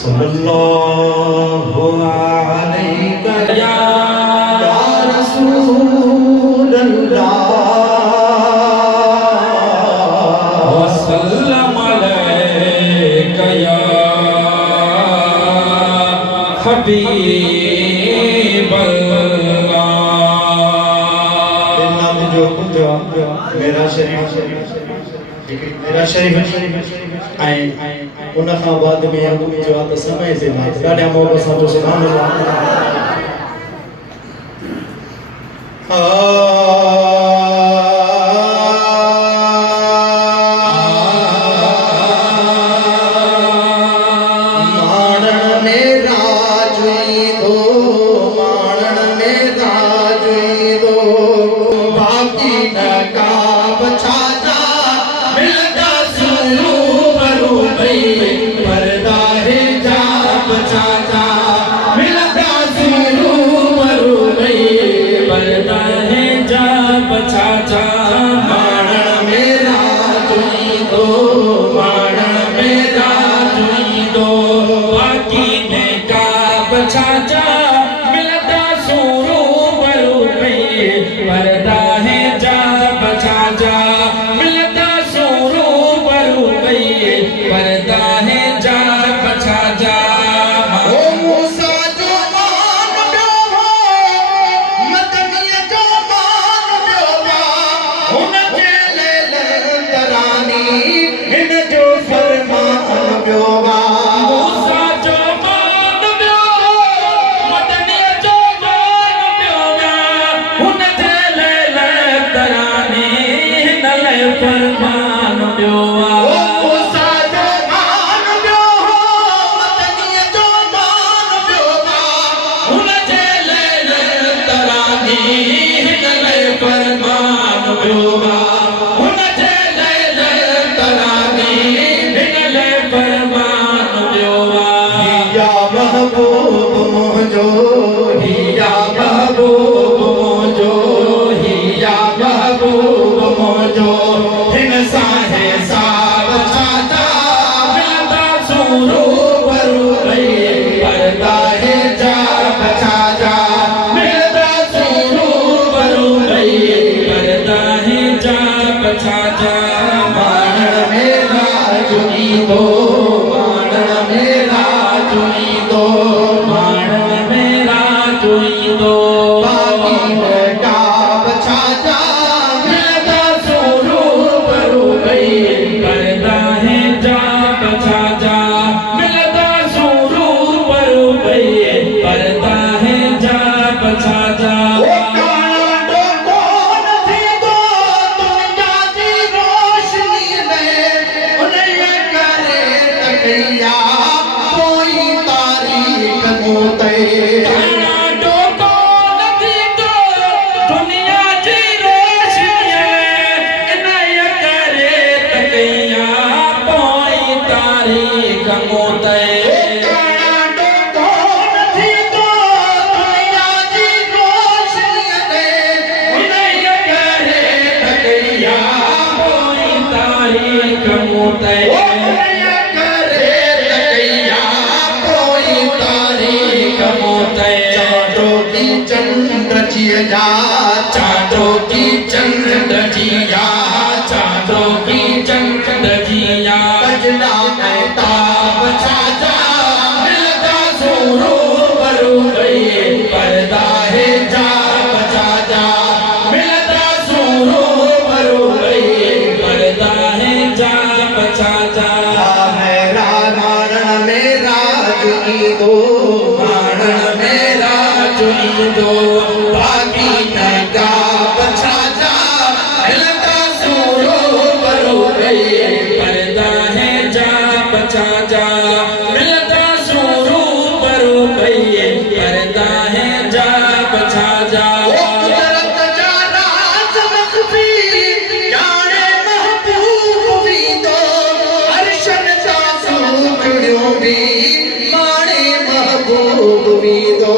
सल्लल्लाहु अलैहि या रसूलल्लाह वसल्लम अलैका या हबीबल्लाह। मेरा शरीफ आए उन खां बाद में अॻु में जो आहे त समय से मां ॾाढा मोहबत सां तो सुभाणे चांदों की चंद जिया चांदों की चंद जिया बजना ताब छाजा मिलता सूरो बरू गई पर्दा है जा बचा मिलता सूरो बरू गई पर्दा है जा बचा मेरा मारण मेरा जुई दो मारण मेरा जुई दो माणे महबूब भी दो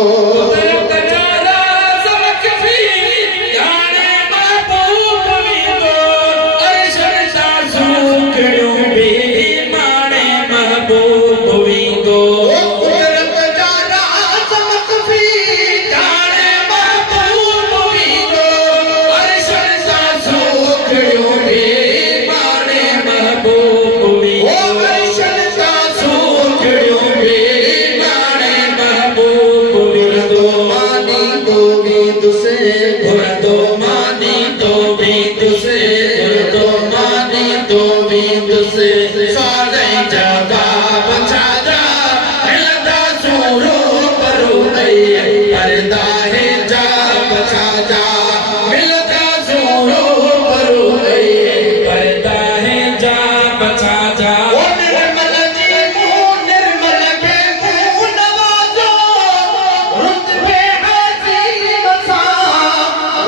करता है जा बचा जा मिलता जोरो बरू करता है जा बचा जा निर्मल जी मुँह निर्मल के मुँह नवाजो रुतबे अजीम सा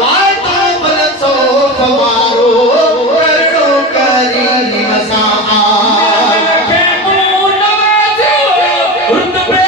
वादो बरसो फवारो करो करीम सा के मुँह नवाजो रुतबे